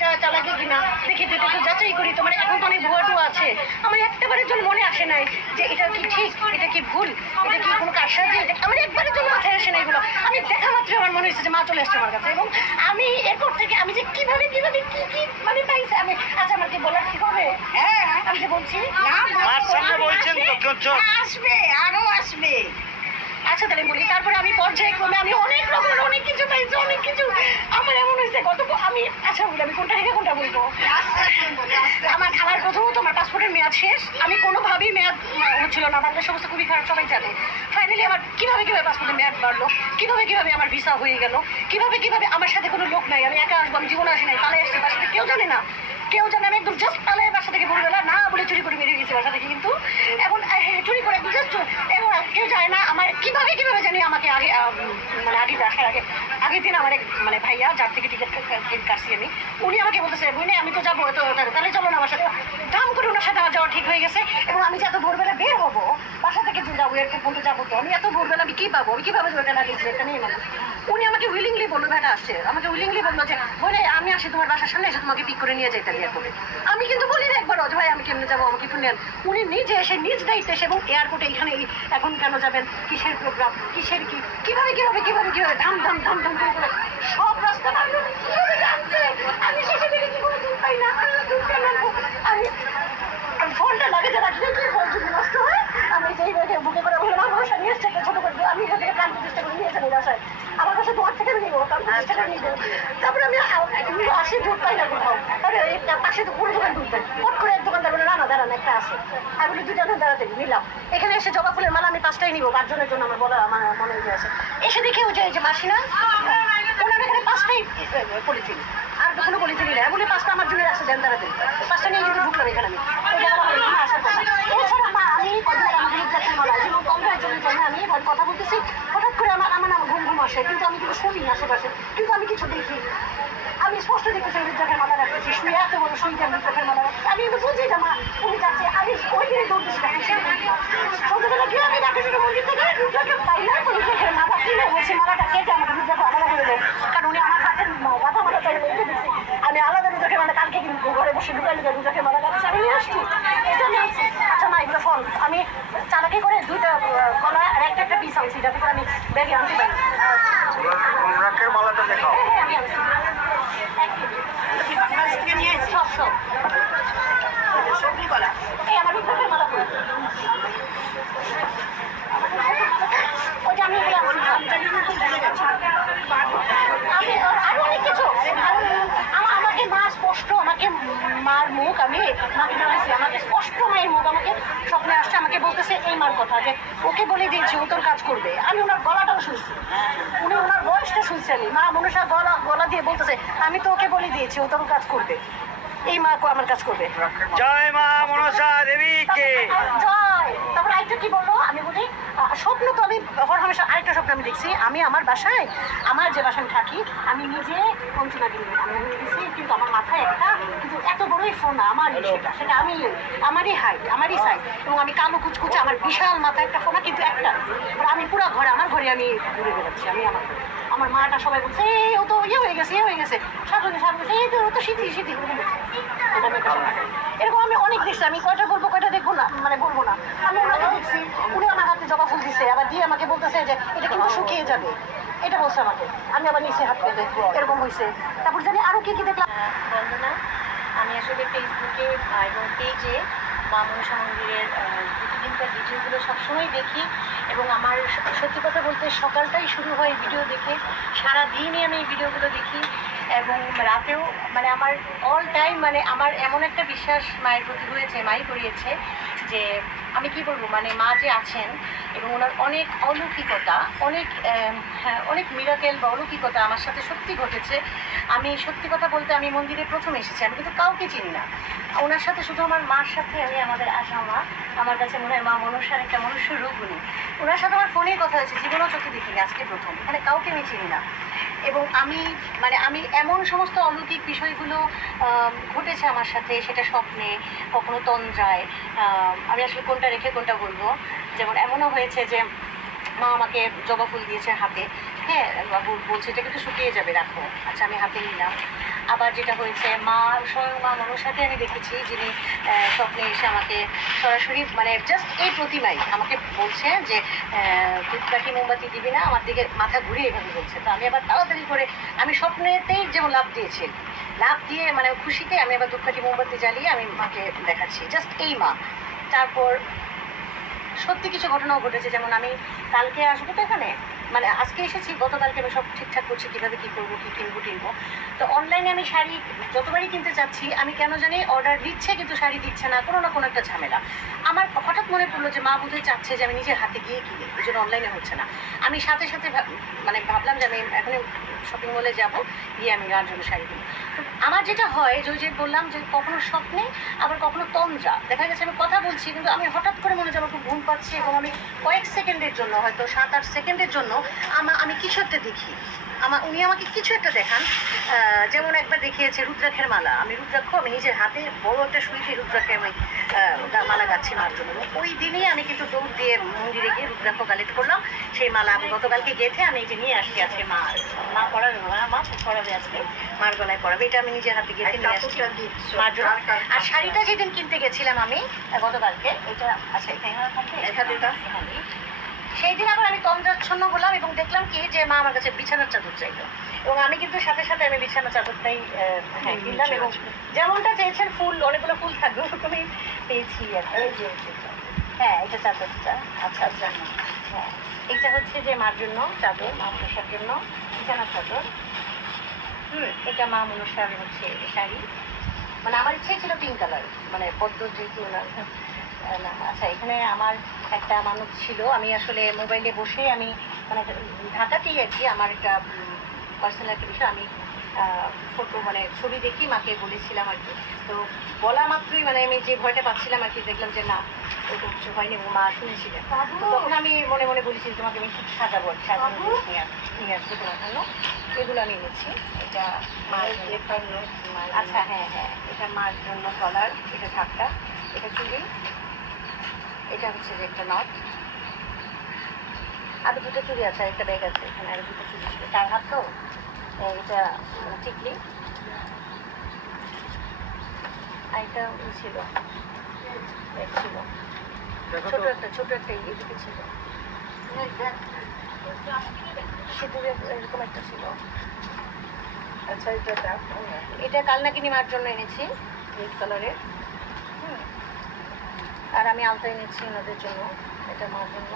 গাড়িটা চালাকে কিনা দেখি তো একটু যাচাই করি। তোমার এখন তো অনেক ভুয়াটু আছে, আমার একবারের জন্য মনে আসে নাই যে এটা কি ঠিক, এটা কি ভুল, এটা কি কোনো কারসাজি, আমার একবারের জন্য মাথায় আসে না এগুলো। আমি দেখা মাত্র আমার মনে হয়েছে যে মা চলে আসছে আমার কাছে, এবং আমি এরপর থেকে আমি যে কিভাবে কিভাবে কি কি মানে পাইছে আমি, আচ্ছা আমার কি বলার ঠিক হবে? হ্যাঁ আমি যে বলছি আসবে, আরো আসবে। আচ্ছা তাহলে বলি, তারপরে আমি পর্যায়ক্রমে আমি অনেক রকমের অনেক কিছু পাইছি, অনেক কিছু। আমার এমন হয়েছে কত আমি, আচ্ছা বলি আমি কোনটা থেকে কোনটা বলবো। আমার প্রথমত আমার পাসপোর্টের মেয়াদ শেষ, আমি কোনোভাবেই মেয়াদ হচ্ছিল না, বাংলাদেশ অবস্থা খুবই খারাপ সবাই জানে। ফাইনালি আমার কিভাবে পাসপোর্টের মেয়াদ বাড়লো, কিভাবে আমার ভিসা হয়ে গেল, কিভাবে আমার সাথে কোনো লোক নাই, আমি একা আসবো, আমি জীবনে আসি নাই, পালাই আসছি বাসা থেকে, কেউ জানে না, আমি একদম জাস্ট পালাই বাসা থেকে ভোরবেলা না বলে চুরি করে বেরিয়ে গেছি বাসা থেকে। কিন্তু এখন চুরি করে একদম জাস্ট, এবং কেউ যায় না আমার কিভাবে জানি আমাকে আগে মানে আগে আসার আগের দিন আমার এক মানে ভাইয়া যার থেকে টিকিট কাটছি আমি, উনি আমাকে বলতেছে বুঝলি আমি তো যাবো, তো তাহলে চলো না আমার সাথে। দাম করে ওনার সাথে আমার যাওয়া ঠিক হয়ে গেছে, এবং আমি যে এত ভোরবেলা বের হবো বাসা থেকে যাবো এরপর পর্যন্ত যাবো, তো আমি এত ভোরবেলা আমি কী পাবো, আমি কীভাবে ওটা লাগিয়েছি এটা নিয়ে মানুষ। উনি আমাকে উইলিংলি বললো, ভাইটা আসছে আমাকে উইলিংলি বললো যে বলে আমি আসি তোমার বাসার সামনে এসে তোমাকে পিক করে নিয়ে যাই তাহলে এয়ারপোর্টে। আমি কিন্তু বলি না একবার যে ভাই আমি কেমনে যাবো, আমাকে একটু নেন। উনি নিজে এসে নিজ দায়িত্বে এসে, এবং এয়ারপোর্টে এখানে এখন কেন যাবেন, কিসের প্রোগ্রাম, কিসের কি, কিভাবে ধাম করে সব রাস্তা যাচ্ছে। আমি শেষে দিকে কি করে দুধ পাই না, আমি ফোনটা লাগেজে রাখলে কি ফোন যদি নষ্ট হয়, আমি যেই বুকে করে বললাম আমার বাসা নিয়ে এসছে ছোটো করে, আমি এখান থেকে প্রাণ প্রতিষ্ঠা করে নিয়ে যাবো বাসায়, আমার বাসা তোমার থেকে নিবো, প্রাণ প্রতিষ্ঠা করে নিবো। তারপরে আমি আসি দুধ পাই না কোথাও, তাহলে এই পাশে তো পুরো দোকান দুধ দেয়, পট করে এক দোকানদার বলে না দাঁড়ান একটা আছে, আমি বলি দুজনে দাঁড়াতে নিলাম। এখানে এসে জবা ফুলের মালা আমি 5টাই নিবো, 5 জনের জন্য আমার বলা আমার মনে হয়ে আছে। এসে দেখে ওই যে মাসি না ওনার এখানে 5টাই পলিথিন, আর কোনো পলিথিনই নেই, বলে 5টা আমার জন্য রাখছে দেন দাঁড়াতে, 5টা নিয়ে কিন্তু ঢুকলাম এখানে আমি। আসার কথা এছাড়া আমি কদিন আমাদের মালা যেমন কম হওয়ার জন্য আমি কথা বলতেছি, হঠাৎ করে আমার ঘুম আসে, কিন্তু আমি কিন্তু শুনি আশেপাশে, কিন্তু আমি কিছু দেখি, আমি স্পষ্ট দেখতেছি রুদ্রাক্ষের মালা রাখতেছি, শুয়ে এত বড় শুইতে আমি রুদ্রাক্ষের মালা রাখছি, আমি কিন্তু বুঝি যে মা উনি যাচ্ছে, আমি ওই দিনে দৌড়তেছি ছোটবেলা গিয়ে আমি ডাকে ছোট মন্দির থেকে রুদ্রাক্ষের পাইলাম, রুদ্রাক্ষের মালা কিনে বলছি মালাটা কেটে আমাকে রুদ্রাক্ষ আলাদা করে দেয়, কারণ উনি আমার কাছে গাঁথা মালা চাই রেখে দিচ্ছি, আমি আলাদা রুদ্রাক্ষের মালা কালকে কিন্তু ঘরে বসে ঢুকাই রুদ্রাক্ষের মালা গাচ্ছি আমি নিয়ে আসছি। আচ্ছা না এগুলো ফল আমি চালাকি করে 2টা কলা আর একটা পিস আনছি যাতে করে আমি ব্যাগে আনতে পারি। মালাটা দেখাও। আমি আনছি বাংলাদেশ থেকে নিয়ে এসেছি সব সবজি কলা, এই আমার রুদ্রাক্ষের মালা করে ওইটা আমি আমি আরো অনেক কিছু আমাকে মা স্পষ্ট, আমাকে মার মুখ, আমি মাকে জানাইছি আমাকে স্পষ্ট মায়ের মুখ আমাকে স্বপ্নে আসছে, আমাকে বলতেছে এই মার কথা যে ওকে বলে দিয়েছি ও তোর কাজ করবে। আমি ওনার গলাটাও শুনছি, ওনার বয়সটা শুনছি, আমি মা মনসা গলা দিয়ে বলতেছে আমি তো ওকে বলে দিয়েছি ও তোর কাজ করবে, এই মা আমার কাজ করবে। জয় মা মনসা দেবীকে জয়। তারপর আরেকটা কি বললো, আমি বলি স্বপ্ন তো আমি হরহামেশা আরেকটা স্বপ্ন আমি দেখছি, আমি আমার বাসায় আমার যে বাসায় থাকি আমি নিজে পঞ্চনাগিনী আমি গেছি, কিন্তু আমার মাথায় একটা কিন্তু এত বড়ই ফোন আমার সেটা আমি আমারই হাইট আমারই সাইজ, এবং আমি কালো কুচকুচে আমার বিশাল মাথায় একটা ফোনা, কিন্তু একটা আমি পুরো ঘরে আমার ঘরে আমি ঘুরে বেড়াচ্ছি, আমি আমার মাটা সবাই বলছে ও তো হয়ে গেছে সাথে এই তো ও তো শীতি এরকম আমি অনেক দেখছি, আমি কয়টা বলবো কয়টা দেখবো না মানে বলবো না। আমি ওনাকে দেখছি উনি আমার হাতে জবা ফুল দিছে, আবার দিয়ে আমাকে বলতেছে যে এটা কিন্তু শুকিয়ে যাবে, এটা বলছে আমাকে, আমি আবার নিচে হাত পেতে এরকম হয়েছে। তারপর জানি আরো কি দেখলাম। বন্দনা, আমি আসলে ফেসবুকে এবং পেজে মা মনসা মন্দিরের প্রতিদিনকার ভিডিওগুলো সবসময় দেখি, এবং আমার সত্যি কথা বলতে সকালটাই শুরু হয় ভিডিও দেখে, সারাদিনই আমি এই ভিডিওগুলো দেখি, এবং রাতেও মানে আমার অল টাইম মানে আমার এমন একটা বিশ্বাস মায়ের প্রতি হয়েছে, মাই করিয়েছে যে আমি কি বলবো মানে মা যে আছেন এবং ওনার অনেক অলৌকিকতা, অনেক মিরাকেল বা অলৌকিকতা আমার সাথে সত্যি ঘটেছে। আমি সত্যি কথা বলতে আমি মন্দিরে প্রথম এসেছি, আমি কিন্তু কাউকে চিনি না, ওনার সাথে শুধু আমার মার সাথে আমি আমাদের আসা মা আমার কাছে মনে হয় মা মনসার একটা মনুষ্য রূপ উনি, ওনার সাথে আমার ফোনেই কথা হয়েছে, জীবনেও চোখে দেখিনি, আজকে প্রথম, মানে কাউকে আমি চিনি না। এবং আমি এমন সমস্ত অলৌকিক বিষয়গুলো ঘটেছে আমার সাথে, সেটা স্বপ্নে কখনো তন্দ্রায়, আমি আসলে কোনটা রেখে কোনটা বলবো, যেমন এমনও হয়েছে যে মা আমাকে জবা ফুল দিয়েছে হাতে, হ্যাঁ বাবু বলছে এটা কিন্তু শুকিয়ে যাবে, রাখো। আচ্ছা আমি হাতে নিলাম। আবার যেটা হয়েছে, মা স্বয়ং মা মনসাকে আমি দেখেছি, যিনি স্বপ্নে এসে আমাকে সরাসরি মানে জাস্ট এই প্রতিমাই আমাকে বলছে যে ধূপকাঠি মোমবাতি দিবি না, আমার দিকে মাথা ঘুরিয়ে এভাবে বলছে। তো আমি আবার তাড়াতাড়ি করে, আমি স্বপ্নেতেই যেমন লাভ দিয়েছি, লাভ দিয়ে মানে খুশিতে আমি আবার ধূপকাঠি মোমবাতি জ্বালিয়ে আমি মাকে দেখাচ্ছি, জাস্ট এই মা। তারপর সত্যি কিছু ঘটনাও ঘটেছে, যেমন আমি কালকে আসবো তো এখানে, মানে আজকে এসেছি, গতকালকে আমি সব ঠিকঠাক করছি কীভাবে কী করবো, কী কিনবো টিনবো। তো অনলাইনে আমি শাড়ি যতবারই কিনতে চাচ্ছি, আমি কেন জানি অর্ডার দিচ্ছে কিন্তু শাড়ি দিচ্ছে না, কোনো না কোনো একটা ঝামেলা। আমার হঠাৎ মনে পড়লো যে মা বোধহয় চাচ্ছে যে আমি নিজের হাতে গিয়ে কিনি, ওই জন্য অনলাইনে হচ্ছে না। আমি সাথে সাথে মানে ভাবলাম যে আমি এখন শপিং মলে যাবো, গিয়ে আমি গান জন্য শাড়ি কিনি। তো আমার যেটা হয় যে ওই যে বললাম যে কখনো স্বপ্নে আবার কখনো তন্দ্রা, দেখা গেছে আমি কথা বলছি কিন্তু আমি হঠাৎ করে মনে হচ্ছে আমার খুব ঘুম পাচ্ছে, এবং আমি কয়েক সেকেন্ডের জন্য, হয়তো 7-8 সেকেন্ডের জন্য আমি কিছু একটা দেখি, উনি আমাকে কিছু একটা দেখান। যেমন একবার দেখিয়েছে রুদ্রাক্ষের মালা, আমি রুদ্রাক্ষ আমি নিজের হাতে বড় একটা সুইটে রুদ্রাক্ষে আমি মালা গাচ্ছি মার জন্য। ওই দিনই আমি কিন্তু দৌড় দিয়ে মন্দিরে গিয়ে রুদ্রাক্ষ কালেক্ট করলাম, সেই মালা আমি গতকালকে গেঁথে আমি এই যে নিয়ে আসছি, আজকে মা পড়াবে, মা পড়াবে আজকে, মার গলায় পড়াবে, এটা আমি নিজের হাতে গেঁথে নিয়ে আসছি মার জন্য। আর শাড়িটা যেদিন কিনতে গেছিলাম আমি গতকালকে, এটা আচ্ছা এখানে সেই দিন আবার আমি তন্দ্রাচ্ছন্ন হলাম এবং দেখলাম কি যে মা আমার কাছে বিছানার চাদর চাইলো, এবং আমি কিন্তু সাথে সাথে আমি বিছানার চাদরটাই কিনলাম, এবং যেমনটা চেয়েছেন ফুল, অনেকগুলো ফুল থাকবে ওরকমই পেয়েছি আর কি। হ্যাঁ এটা চাদরটা, আচ্ছা আচ্ছা, হ্যাঁ এইটা হচ্ছে যে মার জন্য চাদর, মা মনসার জন্য বিছানার চাদর। এটা মা মনসার হচ্ছে শাড়ি, মানে আমার ইচ্ছে ছিল পিঙ্ক কালার, মানে পদ্ম যেহেতু ওনার না। আচ্ছা এখানে আমার একটা মানত ছিল, আমি আসলে মোবাইলে বসে আমি মানে ঢাকাতেই আর কি, আমার একটা পার্সোনাল একটা বিষয়, আমি ফটো মানে ছবি দেখি মাকে বলেছিলাম আর কি। তো বলা মাত্রই মানে আমি যে ভয়টা পাচ্ছিলাম আর কি, দেখলাম যে না ওরকম কিছু হয়নি, এবং মা শুনেছিলেন। তখন আমি মনে মনে বলেছি তোমাকে আমি খুব সাজাবো, সাজানো নিয়ে আসবো তোমার জন্য, এগুলো আমি এনেছি। এটা মার আচ্ছা হ্যাঁ হ্যাঁ, এটা মার জন্য কলার, এটা ঝাপটা, এটা চুড়ি, এটা হচ্ছে যে একটা নট, আরো দুটো চুড়ি আছে, একটা ব্যাগ আছে এখানে, আরো দুটো চুড়ি ছিল, 4 হাত তো। এটা টিকলি, আর এটা ছিল ব্যাগ ছিল, ছোট একটা এদিকে ছিল, সেদিকে এরকম একটা ছিল। আচ্ছা এটা কালনাকিনি মার জন্য এনেছি, রেড কালারের। আর আমি আলতা এনেছি ওনাদের জন্য, এটা মার জন্য,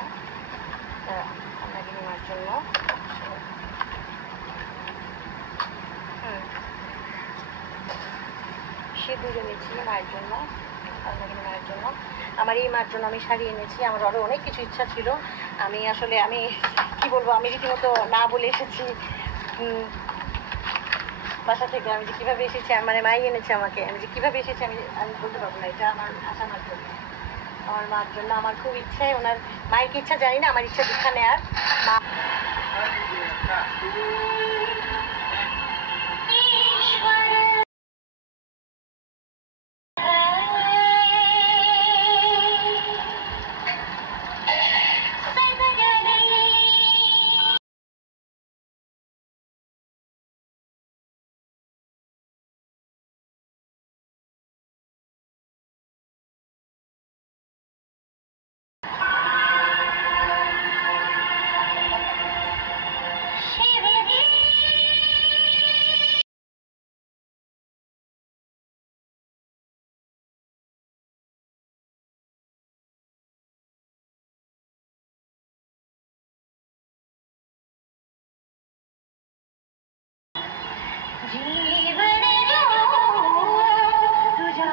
কালনাকিনি মার জন্য। সিঁদুর এনেছি মায়ের জন্য, কালনাকিনি মায়ের জন্য। আমার এই মার জন্য আমি শাড়ি এনেছি, আমার আরও অনেক কিছু ইচ্ছা ছিল, আমি আসলে আমি কি বলবো, আমি রীতিমতো না বলে এসেছি বাসা থেকে। আমি যে কীভাবে এসেছি, মানে মাই এনেছে আমাকে, আমি যে কীভাবে এসেছি আমি বলতে পারবো না। এটা আমার আশা মার জন্য, আমার মার জন্য। আমার খুব ইচ্ছে, ওনার মায়ের ইচ্ছা জানি না, আমার ইচ্ছা দীক্ষা নেয়ার। মা जीवन तुझा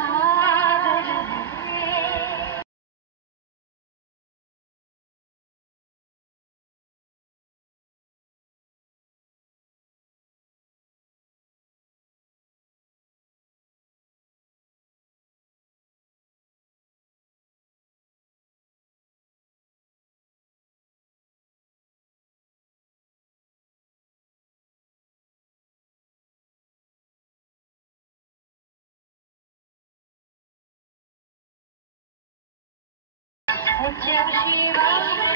सच्चा शिवा